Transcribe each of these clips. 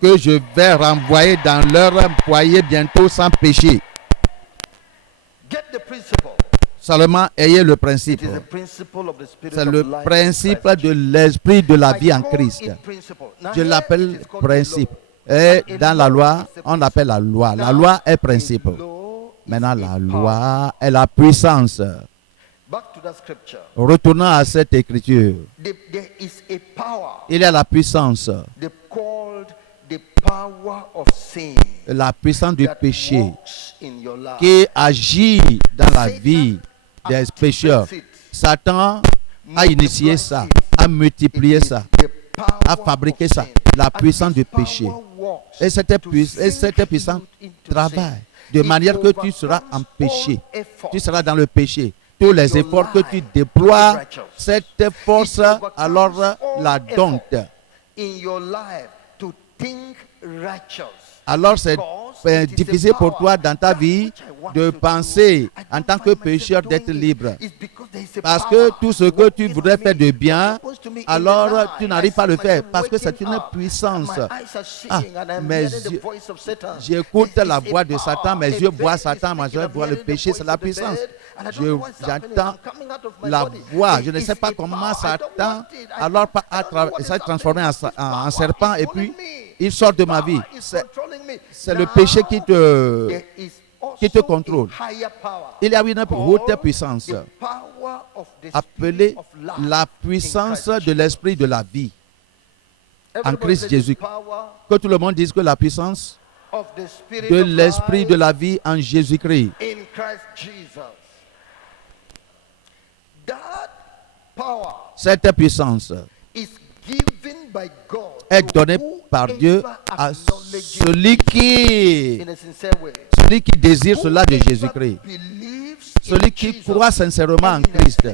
que je vais renvoyer dans leur foyer bientôt sans péché. Seulement ayez le principe. C'est le principe de l'esprit de la vie en Christ. Je l'appelle principe. Et dans la loi, on l'appelle la loi. La loi est principe. Maintenant, la loi est la puissance. Retournons à cette écriture. Il y a la puissance. La puissance du péché qui agit dans la vie des pécheurs. Satan a initié ça, a multiplié ça, a fabriqué ça. La puissance du péché. Et cette puissance travaille de manière que tu seras en péché. Tu seras dans le péché. Tous les efforts que tu déploies, cette force alors la dompte. Alors c'est difficile pour toi dans ta vie de penser en tant que pécheur d'être libre. Parce que tout ce que tu voudrais faire de bien, alors tu n'arrives pas à le faire parce que c'est une puissance. Mes yeux, j'écoute la voix de Satan, mes yeux voient Satan, mes yeux voient le péché, c'est la puissance. J'entends la voix, je ne sais pas comment Satan alors s'est transformé en serpent et puis il sort de ma vie. C'est le péché qui te contrôle. Il y a une haute puissance appelée la puissance de l'esprit de la vie en Christ Jésus. Que tout le monde dise que la puissance de l'esprit de la vie en Jésus-Christ. Cette puissance est donnée par Dieu à celui qui désire cela de Jésus-Christ. Celui qui croit sincèrement en Christ.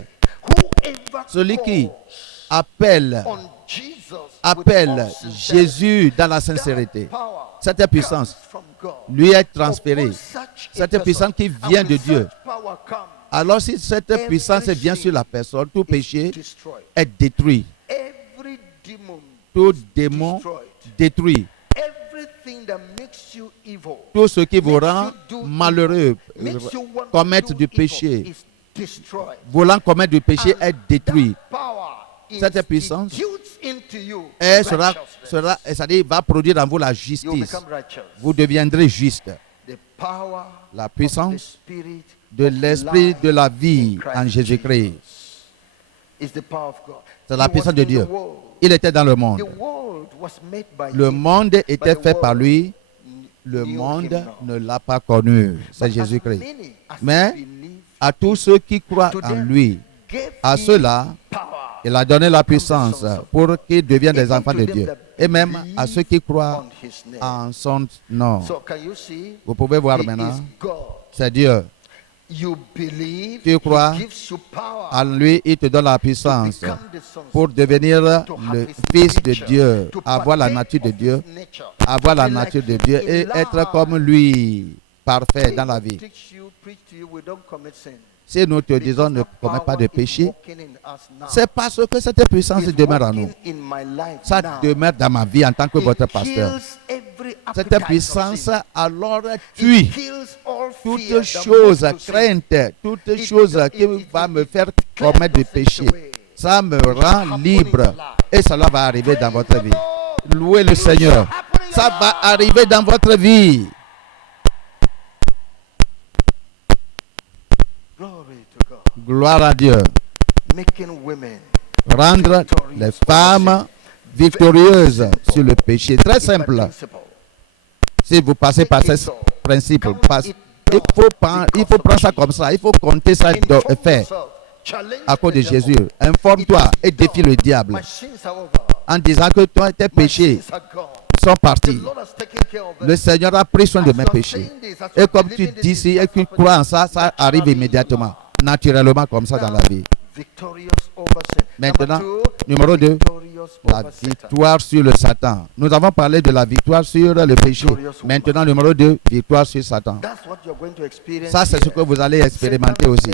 Celui qui appelle Jésus dans la sincérité. Cette puissance lui est transférée. Cette puissance qui vient de Dieu. Alors si cette puissance vient sur la personne, tout péché est détruit. Tout démon détruit. Tout ce qui vous rend malheureux, commettre du péché, voulant commettre du péché est détruit. Cette puissance c'est-à-dire va produire en vous la justice. Vous deviendrez juste. La puissance de l'esprit de la vie en Jésus-Christ. C'est la puissance de Dieu. Il était dans le monde. Le monde était fait par lui. Le monde ne l'a pas connu. C'est Jésus-Christ. Mais à tous ceux qui croient en lui, à ceux-là, il a donné la puissance pour qu'ils deviennent des enfants de Dieu. Et même à ceux qui croient en son nom. Vous pouvez voir maintenant, c'est Dieu. Tu crois en lui, il te donne la puissance pour devenir le Fils de Dieu, avoir la nature de Dieu, avoir la nature de Dieu et être comme lui, parfait dans la vie. Si nous te disons ne commets pas de péché, c'est parce que cette puissance demeure en nous. Ça demeure dans ma vie en tant que votre pasteur. Cette puissance alors tue toute chose, crainte, toute chose qui va me faire commettre du péché. Ça me rend libre et cela va arriver dans votre vie. Louez le Seigneur. Ça va arriver dans votre vie. Gloire à Dieu. Rendre les femmes victorieuses sur le péché. Très simple. Si vous passez par ce principe, il faut prendre ça comme ça. Il faut compter ça et faire. À cause de Jésus, informe-toi et défie le diable. En disant que toi, tes péchés sont partis. Le Seigneur a pris soin de mes péchés. Et comme tu dis ici et que tu crois en ça, ça arrive immédiatement. Naturellement comme ça dans la vie. Maintenant, numéro 2, la victoire sur le Satan. Nous avons parlé de la victoire sur le péché. Maintenant, numéro 2, victoire sur Satan. Ça, c'est ce que vous allez expérimenter aussi.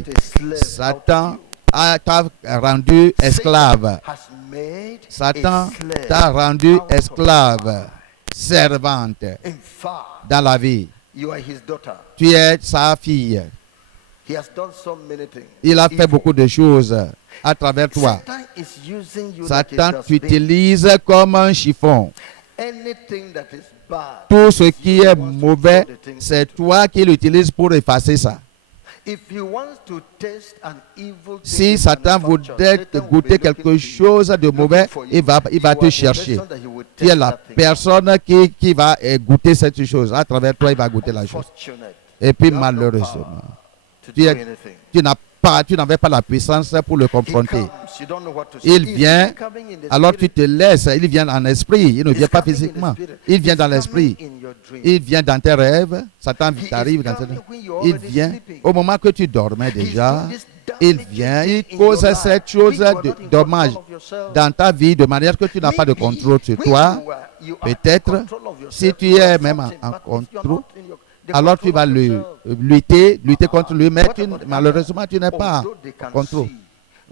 Satan t'a rendu esclave. has made Satan a slave t'a rendu out of esclave, her. servante In fact, dans la vie. you are his daughter. Tu es sa fille. He has done so many things. Il a fait Evil. beaucoup de choses à travers toi. Satan is using you Satan like a dustbin. t'utilise comme un chiffon. Anything that is bad, Tout ce qui he est wants to mauvais, throw the thing c'est into. toi qui l'utilises pour effacer ça. If he wants to taste an evil thing Si he Satan manufactured, voudrait Satan will be goûter looking quelque to you, chose de mauvais, looking for you. il va You te are the chercher. person that he will Tu es test la that thing. personne qui va goûter cette chose. À travers toi, il va goûter la chose. Unfortunate. Et puis You have no malheureusement, power to tu do es- anything. tu n'avais pas la puissance pour le He confronter. comes, you don't know what to say. Il He's vient, even coming in the alors tu spirit. te laisses. Il vient en esprit. Il ne He's vient pas coming in the physiquement. spirit. Il vient He's dans coming l'esprit. in your dream. Il vient dans tes rêves. Satan He is t'arrive dans tes coming rêves. when you're Il already vient sleeping. au moment que tu dormais He's déjà. doing this Il damaging vient, thing il in cause your cette life, chose which you are de not in dommage control of yourself. dans ta vie de manière que tu n'as pas de Maybe contrôle sur when toi. you are in Peut-être, control of yourself, si tu you are es même something, en but if you are contrôle, not in the alors tu control vas of yourself, lutter contre lui, mais what about the malheureusement, tu n'es other? pas Although they en can contrôle. see,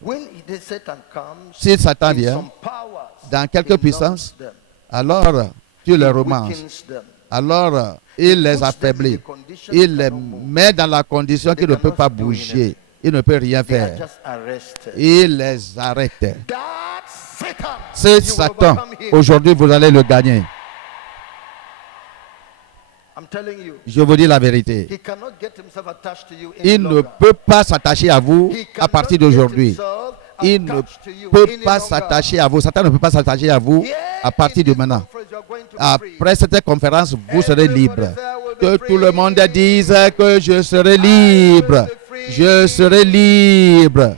when Satan comes, Si Satan in vient, some powers, dans quelques he numbs puissances, them, alors tu les he romances. weakens them. Alors il les puts them in affaiblit. the condition Il they les cannot move. met dans la condition qu'il ne peut pas bouger. Il ne peut rien They are faire. just arrested. Il les arrête. That Satan, C'est you will Satan. overcome him. Aujourd'hui, vous allez le gagner. I'm telling you, Je vous dis la vérité. he cannot get himself attached to you any Il ne longer. peut pas s'attacher à vous He à cannot partir get d'aujourd'hui. himself Il ne attached to you peut any pas longer. s'attacher à vous. Satan ne peut pas s'attacher à vous Here à partir in de this maintenant. conference, you are going to be free. Après cette conférence, vous serez Everybody libre. say, I will be Que free. tout le monde dise que je serai libre. Je serai libre.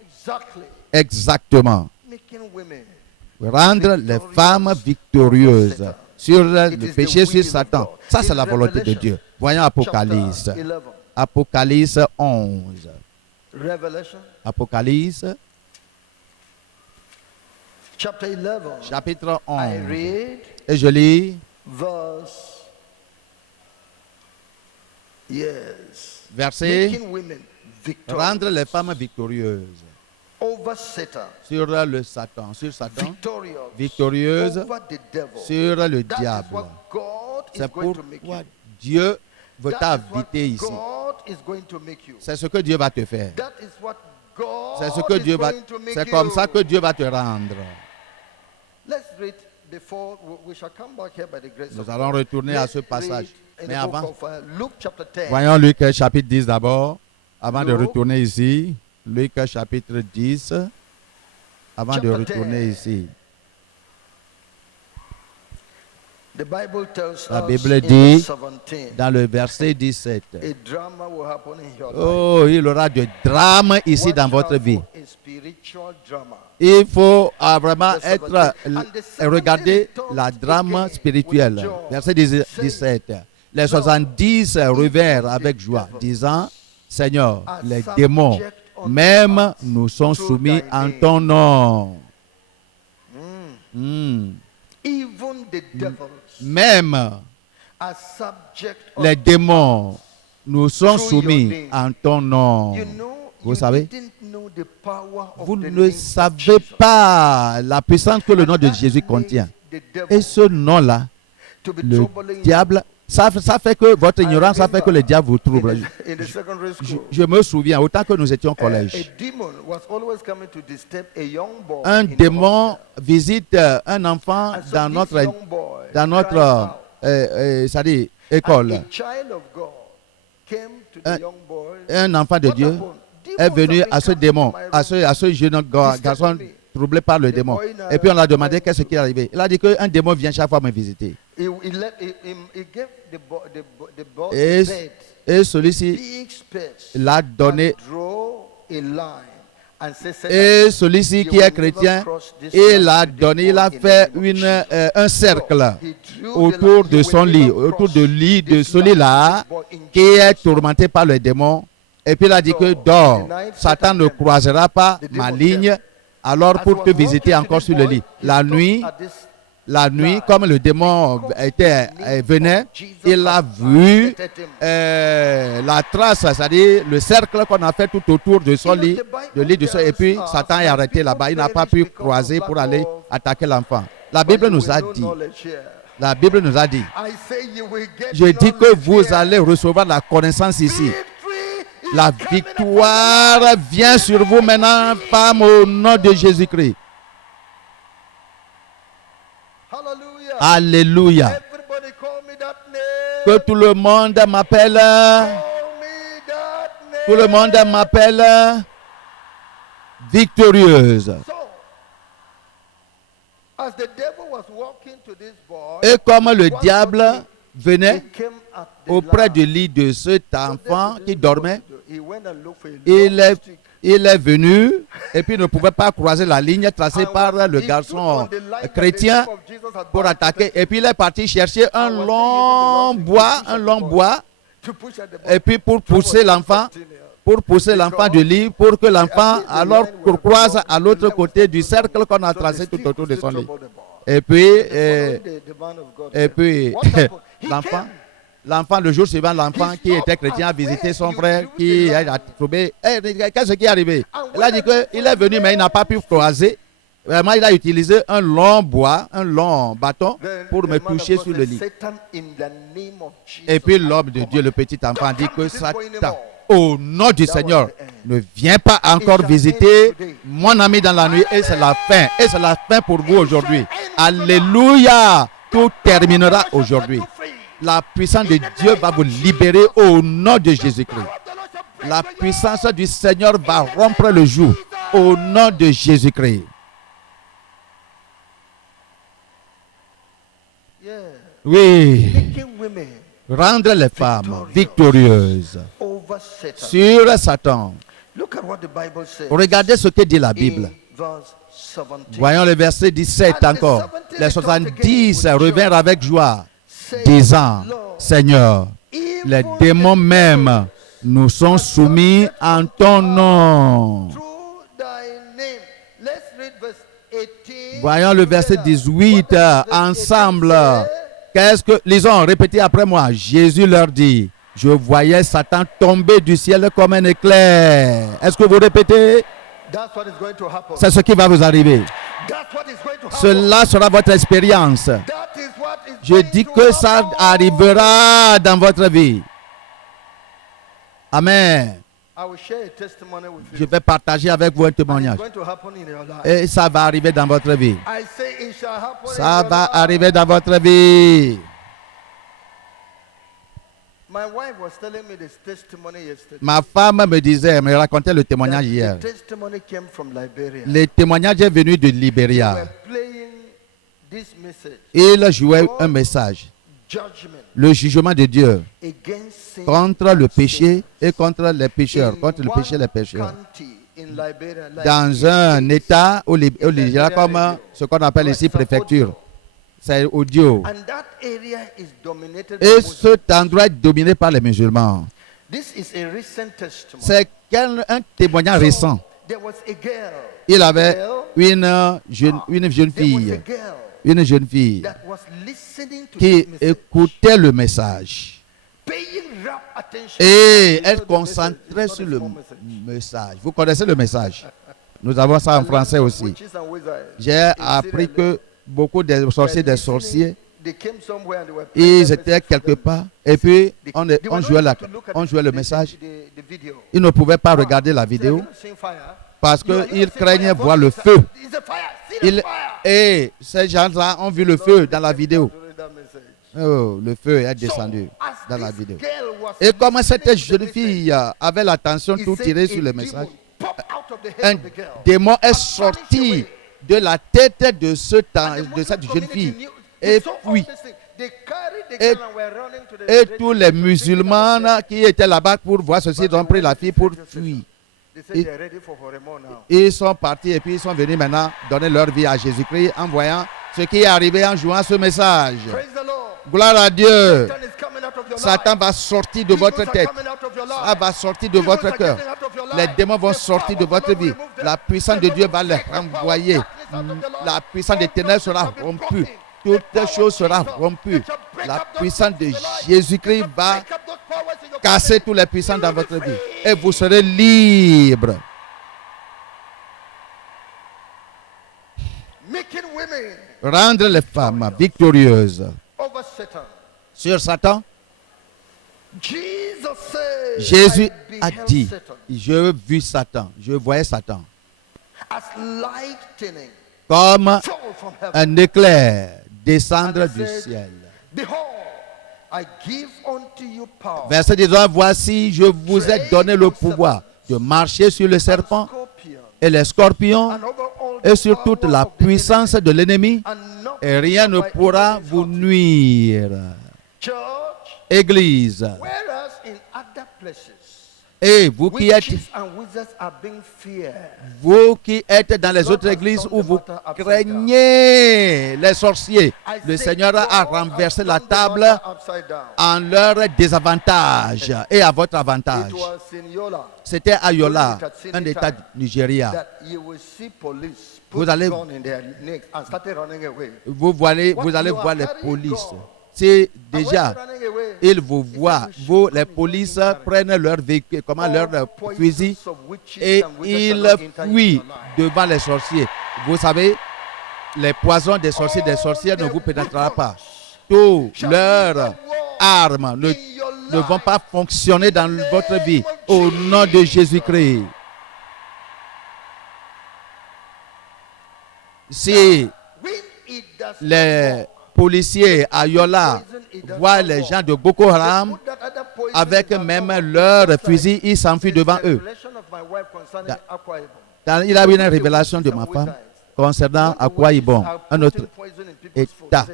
Exactly. Exactement. Making women. Rendre les femmes victorieuses sur le péché, sur Satan. Ça, c'est la volonté de Dieu. Voyons Apocalypse. Chapter 11. Apocalypse 11. Revelation. Apocalypse, Chapter 11. chapitre I 11. read Et je lis verse. Yes. verset Making women rendre les victorious femmes victorieuses over Satan. sur le Satan, Victorious victorieuses over the devil. sur le That is diable. what God is C'est going to make pourquoi you. Dieu veut That is what t'inviter ici. God is going to make you. C'est ce que Dieu va te faire. That is what God C'est ce que is Dieu va. going to make C'est comme you. ça que Dieu va te rendre. Let's read before we shall come back here by the grace Nous of allons God. retourner à Let's ce passage. read in Mais the book avant, of, Luke chapter 10. voyons Luc chapitre 10 d'abord. Avant de Luc. retourner ici. Luc chapitre 10. Avant de Chapter retourner 10. ici. The Bible tells La us Bible in dit verse 17, dans le verset 17. a drama will happen in your life. Oh, il y aura du drame ici Watch dans votre out vie. for a spiritual drama. Il faut vraiment Verse être, 17. And the 17 regarder returns la drame again spirituelle. with joy, Verset saying, 17. Les 70 revinrent avec joie, disant, Seigneur, les démons, même nous sont soumis en ton nom. Hmm. Even the devils Même are subject les unto démons nous sont Through your soumis name. en ton nom. You know, Vous you savez, didn't know the power of vous the ne name of savez Jesus. pas la puissance que le nom de That Jésus made contient. the devil Et ce nom-là, to be le troubling you. diable, ça fait que votre ignorance, ça fait que le diable vous trouble. In the secondary school, Je me souviens, autant que nous étions au a collège, demon was always coming to disturb a young boy un in the démon hostel. visite un enfant And so dans this notre, young boy dans notre cried out. c'est-à-dire, And école. a child of God came to the Un- young boy. Un enfant de What Dieu happened? est Demons venu have been à ce coming démon, to my à room. ce jeune garçon troublé par le démon. Et puis on l'a demandé qu'est-ce qui est arrivé. Il a dit qu'un démon vient chaque fois me visiter. He gave the boy Et, the bed, et celui-ci big space, l'a donné. and draw a line and say, Et celui-ci qui est chrétien, il a donné, il a fait un cercle autour de son lit, autour de lit de celui-là qui est tourmenté par le démon. Et puis il a dit que dors, Satan ne croisera pas ma ligne, alors pour te visiter encore sur le lit. La nuit, la nuit, comme le démon venait, il a vu la trace, c'est-à-dire le cercle qu'on a fait tout autour de son lit, et puis Satan est arrêté là-bas. Il n'a pas pu croiser pour aller attaquer l'enfant. La Bible nous a dit, je dis que vous allez recevoir la connaissance ici. La victoire vient sur vous maintenant, femme, au nom de Jésus-Christ. Alléluia. Que tout le monde m'appelle. Tout le monde m'appelle victorieuse. Et comme le diable venait auprès du lit de cet enfant qui dormait, il est venu et puis ne pouvait pas croiser la ligne tracée par le garçon chrétien pour attaquer. Et puis il est parti chercher un long bois et puis pour pousser l'enfant du lit, pour que l'enfant alors croise à l'autre côté du cercle qu'on a tracé tout autour de son lit. Et puis l'enfant, le jour suivant, l'enfant qui était chrétien a visité son frère qui a trouvé. Qu'est-ce qui est arrivé? Il a dit qu'il est venu, mais il n'a pas pu croiser. Vraiment, il a utilisé un long bois, un long bâton pour me toucher sur le lit. Et puis l'homme de Dieu, le petit enfant, dit que Satan, au nom du Seigneur, ne viens pas encore visiter mon ami dans la nuit. Et c'est la fin. Et c'est la fin pour vous aujourd'hui. Alléluia. Tout terminera aujourd'hui. La puissance de Dieu va vous libérer au nom de Jésus-Christ. La puissance du Seigneur va rompre le joug au nom de Jésus-Christ. Oui. Rendre les femmes victorieuses sur Satan. Regardez ce que dit la Bible. Voyons le verset 17 encore. Les 70 revinrent avec joie, disant, Seigneur, les démons même nous sont soumis en ton nom. Voyons le verset 18 ensemble. Lisons, répétez après moi. Jésus leur dit, je voyais Satan tomber du ciel comme un éclair. Est-ce que vous répétez? C'est ce qui va vous arriver. Cela sera votre expérience. Je dis que ça arrivera dans votre vie. Amen. Je vais partager avec vous un témoignage. Et ça va arriver dans votre vie. Ça va arriver dans votre vie. Ma femme me racontait le témoignage hier. Le témoignage est venu de Libéria. Il jouait un message. Le jugement de Dieu contre le péché et contre les pécheurs, contre le péché et les pécheurs. Dans un état où il y a comme ce qu'on appelle ici préfecture. C'est audio. Et cet endroit est dominé par les musulmans. C'est un témoignage récent. Il avait une jeune fille qui écoutait le message. Et elle concentrait sur le message. Vous connaissez le message? Nous avons ça en français aussi. J'ai appris que beaucoup des sorciers, ils étaient quelque part et puis on jouait le message. Ils ne pouvaient pas regarder la vidéo parce qu'ils craignaient voir le feu. Et ces gens-là ont vu le feu dans la vidéo. Oh, le feu est descendu dans la vidéo. Et comme cette jeune fille avait l'attention tout tirée sur le message, un démon est sorti de la tête de cette jeune fille et puis et tous les musulmans qui étaient là-bas pour voir ceci, ils ont pris la fille pour fuir. Ils sont partis et puis ils sont venus maintenant donner leur vie à Jésus-Christ en voyant ce qui est arrivé en jouant ce message. Gloire à Dieu. Satan va sortir de votre tête. Ça va sortir de votre cœur. Les démons vont sortir de votre vie. La puissance de Dieu va les renvoyer. La puissance des ténèbres sera rompue. toute chose sera rompue. La puissance de Jésus-Christ va casser tous les puissants dans votre vie. Et vous serez libre. Rendre les femmes victorieuses sur Satan. Jésus a dit, je vis Satan, je voyais Satan comme un éclair descendre du ciel. Verset 19, voici, je vous ai donné le pouvoir de marcher sur le serpent et les scorpions et sur toute la puissance de l'ennemi, et rien ne pourra vous nuire. Église, et vous qui êtes dans les autres églises où vous craignez les sorciers, le Seigneur a renversé la table en leur désavantage et à votre avantage. C'était à Yola, un état du Nigeria. Vous allez voir les polices. C'est déjà, ils vous voient. Les polices prennent leur véhicule, leur fusil, et ils fuient devant les sorciers. Vous savez, les poisons des sorciers et des sorcières ne vous pénétrera pas. Toutes leurs armes ne vont pas fonctionner dans votre vie. Au nom de Jésus-Christ. Si les policiers à Yola voient les gens de Boko Haram avec même leurs fusils, ils s'enfuient devant eux. Il y a eu une révélation de ma femme concernant Akwa Ibom, un autre état.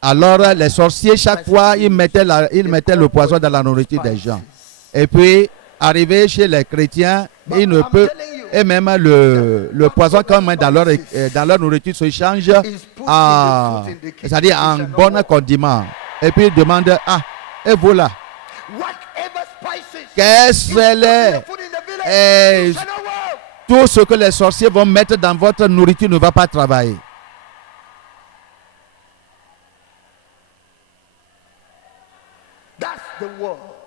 Alors les sorciers, chaque fois, ils mettaient le poison dans la nourriture des gens. Et puis, arrivé chez les chrétiens, ils ne peuvent... Et même le poison qu'on met dans leur nourriture se change c'est-à-dire en bon condiment. Et puis ils demandent, et vous là, qu'est-ce que tout ce que les sorciers vont mettre dans votre nourriture ne va pas travailler.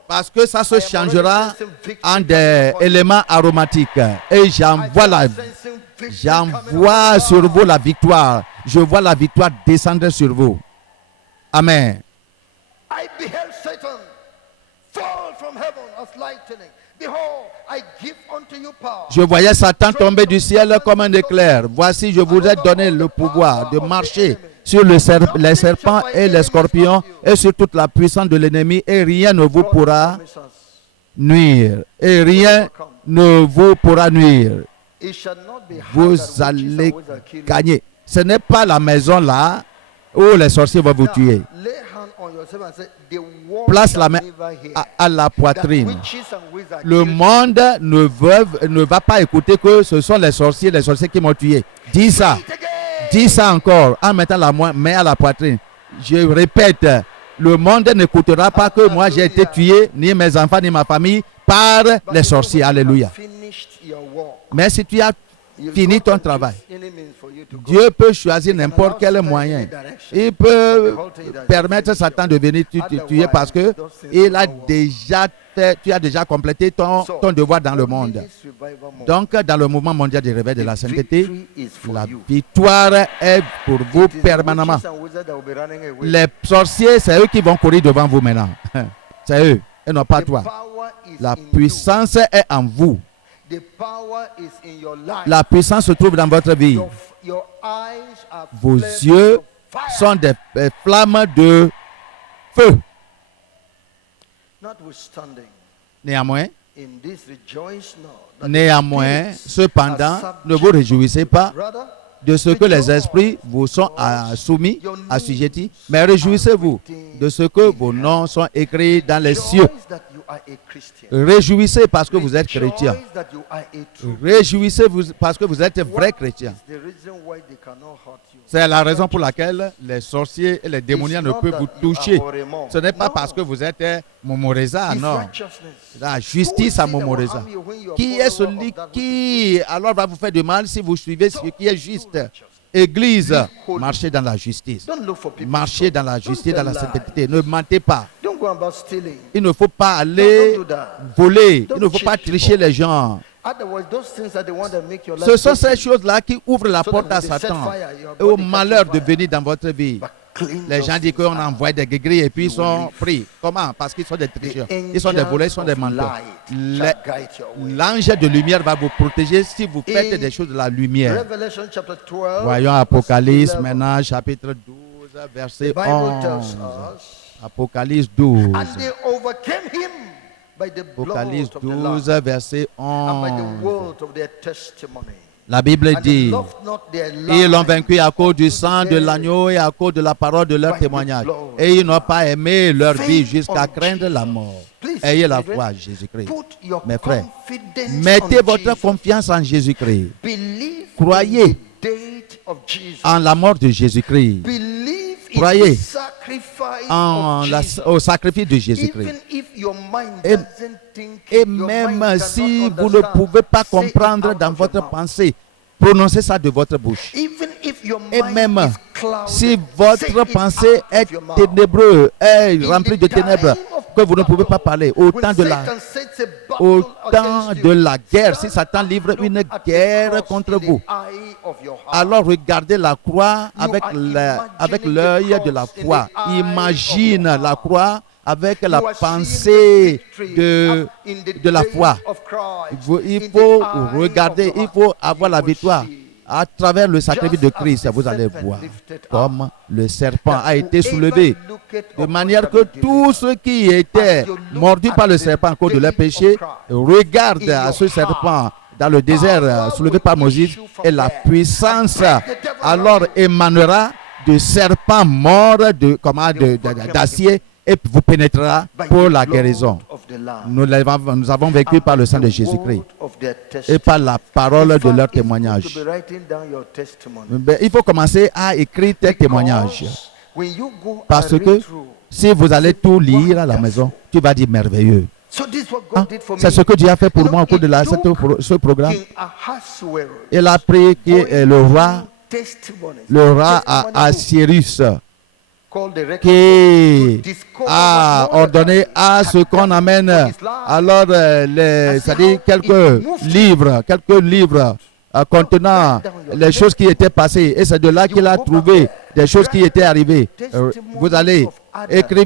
Parce que ça se changera en des éléments aromatiques. Et j'envoie sur vous la victoire. Je vois la victoire descendre sur vous. Amen. Je voyais Satan tomber du ciel comme un éclair. Voici, je vous ai donné le pouvoir de marcher sur les serpents et les scorpions et sur toute la puissance de l'ennemi, et rien ne vous pourra nuire. Et rien ne vous pourra nuire. Vous allez gagner. Ce n'est pas la maison là où les sorciers vont vous tuer. Place la main à la poitrine. Le monde ne va pas écouter que ce sont les sorciers qui m'ont tué. Dis ça. Dis ça encore en mettant la main à la poitrine. Je répète, le monde n'écoutera pas que moi j'ai été tué, ni mes enfants, ni ma famille, par les sorciers. Alléluia. Mais si tu as fini ton travail, Dieu peut choisir n'importe quel moyen. Il peut permettre Satan de venir te tuer parce que tu as déjà complété ton devoir dans le monde. Donc, dans le mouvement mondial du réveil de la sainteté, la victoire est pour vous permanemment. Les sorciers, c'est eux qui vont courir devant vous maintenant. C'est eux, et non pas toi. La puissance est en vous. La puissance se trouve dans votre vie. Vos yeux sont des flammes de feu. Néanmoins, cependant, ne vous réjouissez pas de ce que les esprits vous sont soumis, assujettis, mais réjouissez-vous de ce que vos noms sont écrits dans les cieux. Réjouissez parce que vous êtes chrétien. Réjouissez-vous parce que vous êtes vrai chrétien. C'est la raison pour laquelle les sorciers et les démoniaques ne peuvent vous toucher. Ce n'est pas parce que vous êtes Momoreza, non. La justice à Momoreza. Qui est celui qui alors va vous faire du mal si vous suivez ce qui est juste? Église, Live holy. marchez dans la justice. Don't look for people. Marchez dans la justice, dans la sainteté. Ne mentez pas. Don't go about stealing. Il ne faut pas aller Don't do that. voler. Il ne Don't faut pas cheat tricher people. les gens. Otherwise, those things are the ones that make your life Ce sont ces guilty. choses-là qui ouvrent la So porte that à when they set Satan fire, your et au body malheur catches de fire. venir dans votre vie. But clean Les those gens disent things qu'on out. envoie des gris et puis ils You sont will pris. Comment? Parce qu'ils sont des tricheurs. The Ils sont des voleurs, ils sont des angels of menteurs. light shall guide your way. L'ange de lumière va vous protéger si vous faites In des choses de la lumière. Revelation chapter 12. Voyons verse Apocalypse 11. maintenant, chapitre 12, verset The Bible tells 11. us, Apocalypse 12. and they overcame him by the blood Apocalypse of the Lamb 12, verset and by the 11. word of their testimony. La Bible And they dit, loved not their ils l'ont lives vaincu à cause du sang de unto l'agneau et à cause de la parole de leur by the témoignage. blood. Et ils n'ont pas aimé leur vie Faith jusqu'à on craindre la mort. Please, Ayez la brethren, foi à Jésus-Christ. Put your Mes frères, confidence mettez on votre Jesus. confiance en Jésus-Christ. Believe Croyez in the date of Jesus. En la mort de Jésus-Christ. Believe Croyez in the sacrifice En of Jesus. au sacrifice de Jésus-Christ. Even if your mind Et- doesn't think Et it, your même mind si cannot vous ne understand, pouvez pas say it comprendre out dans of your votre mouth. pensée, prononcez ça de votre bouche. Even if your Et mind même is clouded, si say votre it pensée out est of your mouth. ténébreux, est In remplie the de ténèbres, time of que vous ne pouvez pas battle, parler, au when temps de la, Satan sets a battle au temps against de you, la guerre, si stand Satan livre and une look at the guerre cross contre in the vous, eye of your heart. alors regardez la croix You avec are avec imagining l'œil the de la cross in foi. the eye Imagine of your la heart. croix avec la You are seeing pensée the victory de, in the de la days foi. of Christ. Il In faut the eye regarder, of your il faut heart, avoir you la will victoire. see. À travers le sacrifice de Just as Christ, the vous allez serpent voir lifted up, comme le serpent that a été whoever soulevé, looketh de upon manière shall que be tous delivered. ceux qui étaient As you look mordus par at le the serpent à cause de leur day péché of Christ, regardent in à your ce heart, serpent dans le désert power soulevé par will Moïse issue from et la there. puissance And break the devil alors around you. émanera de serpents morts d'acier et vous pénétrera By pour the la blood guérison. of the Lamb. Nous avons vécu And par le by sang the de Jésus-Christ word of their et testimony. par la parole In de fact, leur it's good témoignage. to be writing down your testimony. Il faut commencer à écrire tes témoignages. Because when you go Parce and que read through, si vous allez tout lire à la maison, tu vas dire merveilleux. so this is what Hein? God did for me. C'est ce que Dieu a fait pour You moi au know, cours de it took ce programme. King Ahasuerus Il a pris le roi à Assyrus qui a ordonné à ce qu'on amène alors c'est-à-dire quelques livres contenant les choses qui étaient passées. Et c'est de là qu'il a trouvé des choses qui étaient arrivées. Vous allez écrire